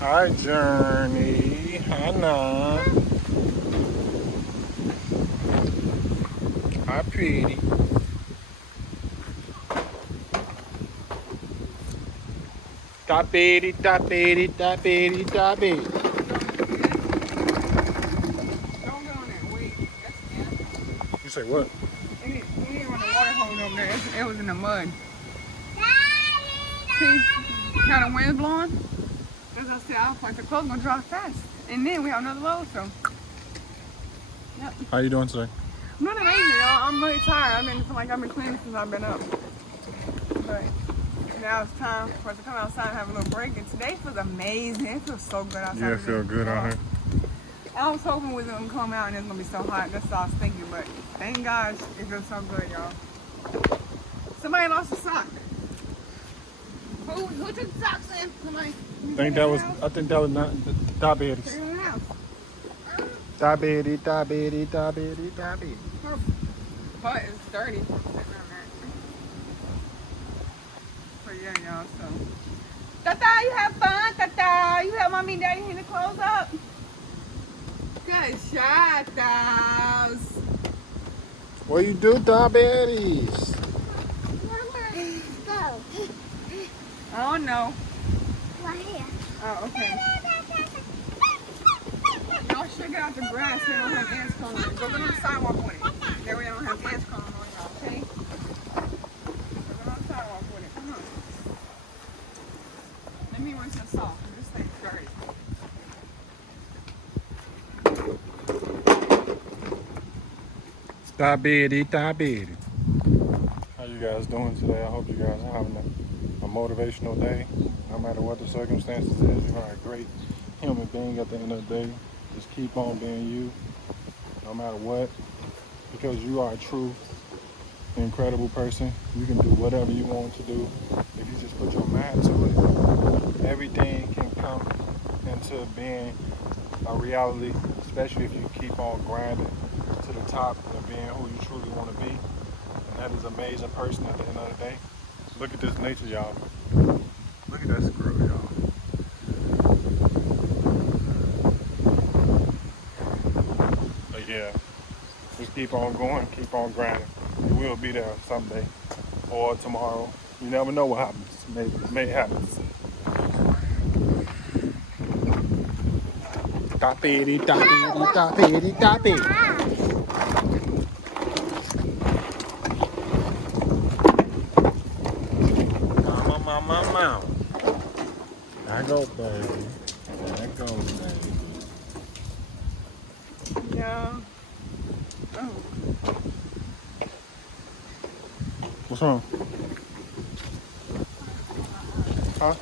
Hi, Journey. Hannah. Hi, Pretty. Tapity, tapity, tapity, tapity. Don't go in there. Wait. That's it. You say what? We didn't run the water hose over there. It was in the mud. See how the wind's blowing? As I said, I was like, the clothes gonna dry fast. And then we have another load, so. Yep. How you doing today? I'm not amazing, y'all. I'm really tired. I've been cleaning since I've been up. But now it's time for us to come outside and have a little break. And today feels amazing. It feels so good outside. Yeah, it feels good out here. I was hoping we was gonna come out and it's gonna be so hot. That's all I was thinking. But thank God it feels so good, y'all. Somebody lost a sock. Who took the socks in? Somebody. I think that was not diabetes. Take it in the house. Diabetes, diabetes, diabetes, diabetes. Her butt is dirty. But yeah, y'all, so. Tata, you have fun, Tata. You help mommy and daddy hang the clothes up. Good shot, Taos. What you do, diabetes? Oh, no. Right here. Oh, okay. Y'all should get out the grass so you don't have ants crawling on you. Go get on the sidewalk with it. That way I don't have ants crawling on y'all, okay? Go get on the sidewalk with it. Come on. Let me rinse this off. This thing's dirty. Diabetes, diabetes. How you guys doing today? I hope you guys are having a motivational day. No matter what the circumstances is, you're a great human being at the end of the day. Just keep on being you, no matter what. Because you are a true, incredible person. You can do whatever you want to do. If you just put your mind to it, everything can come into being a reality, especially if you keep on grinding to the top and being who you truly want to be. And that is an amazing person at the end of the day. Look at this nature, y'all. Look at that squirrel, y'all. But yeah, just keep on going, keep on grinding. You will be there someday or tomorrow. You never know what happens. May happen. Tapity, tapity, tapity, tapity. Mama. I go, baby. I go, baby. Yeah. Oh. What's wrong? Huh?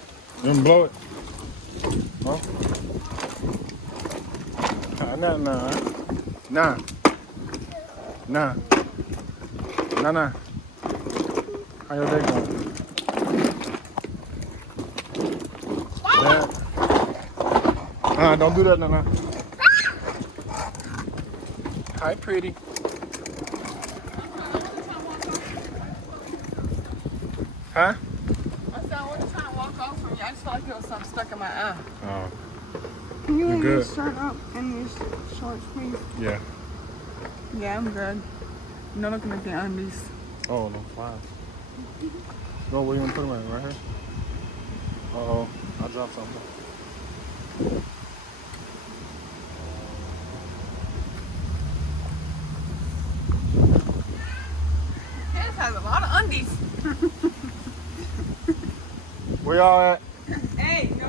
You didn't blow it? Huh? Nah. How your day going? Don't do that, Nana. Hi, pretty. Huh? I said, I wasn't trying to walk off from you. I just felt like there was something stuck in my eye. Oh, Can you you hang good? this shirt up and these shorts, please? Yeah. Yeah, I'm good. No looking at the undies. Oh, no, fine. Go, where you want to put them at? Right here? Uh-oh, I dropped something. This has a lot of undies. Where y'all at? Hey, no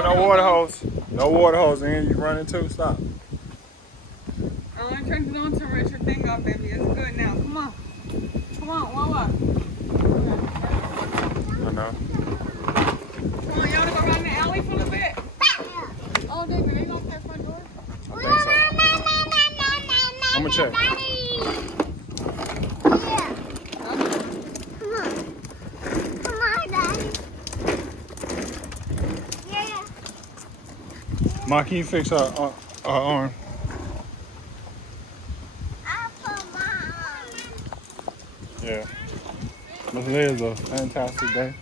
No water hose. No water hose, and you running too? Stop. I want to turn it on to rinse your thing off, baby. It's good now. Come on. Come on, Wawa. I know. Come on, y'all want to go around the alley for a little bit? Oh, David, they locked that front door? I think so. I'm gonna check. Ma, can you fix her arm? Yeah. But today is a fantastic day,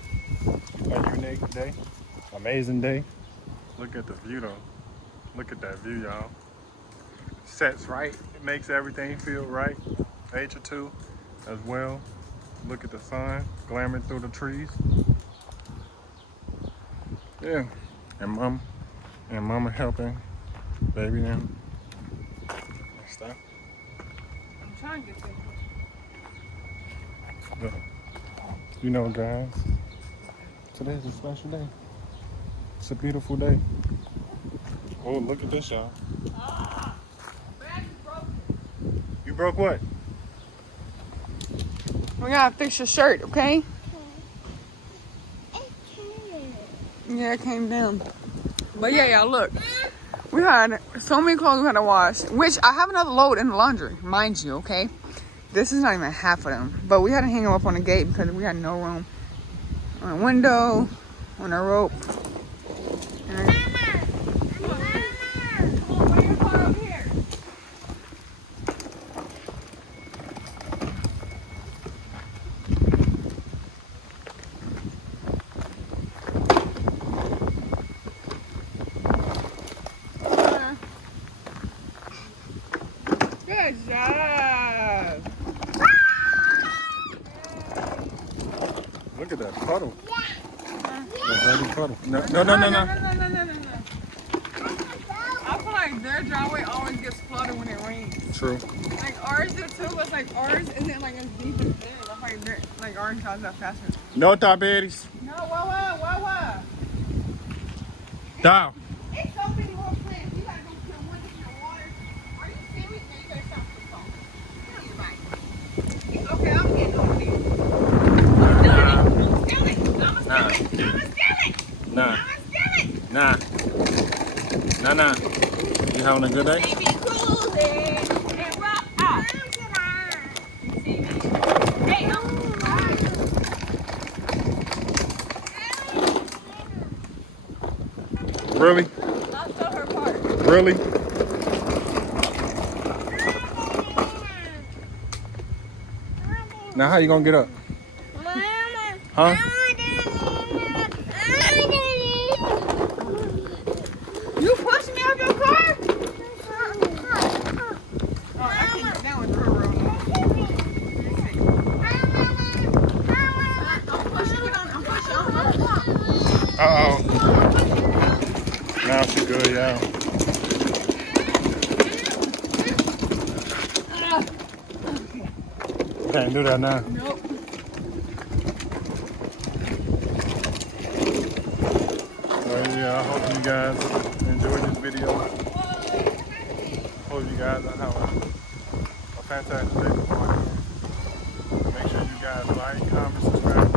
a unique day, amazing day. Look at the view though. Look at that view, y'all. Sets right. It makes everything feel right. Nature too, as well. Look at the sun glamoring through the trees. Yeah. And mama helping baby them and stuff. I'm trying to get there. But, you know, guys, today's a special day. It's a beautiful day. Oh, look at this, y'all. Bag is broken. You broke what? We gotta fix your shirt, okay? Yeah, it came down. But yeah, y'all, look. We had so many clothes we had to wash, which I have another load in the laundry, mind you, okay? This is not even half of them. But we had to hang them up on the gate because we had no room on a window, on a rope. Good job. Look at that puddle. That dirty puddle. No. No. I feel like their driveway always gets flooded when it rains. True. Like ours do too, but like ours isn't like as deep as theirs. That's why like ours drives up faster. No diabetes. No, whoa. Down. It's so many more plants. You gotta go kill one in your water. Are you serious? You better stop the phone. Tell your bike. Okay, I'm getting over here. Nah. You having a good day? Baby cruising and rock out. You see me? Hey, Really? I'll show her part. Really? Now how you gonna get up? Huh? You pushed me out your car? Oh, I can't. That was real. I'm pushing it on. I'm pushing on. Uh-oh. Now she good, yeah. Can't do that now. Nope. Well, yeah, I hope you guys enjoyed this video. Hope you guys have a fantastic day. Make sure you guys like, comment, subscribe.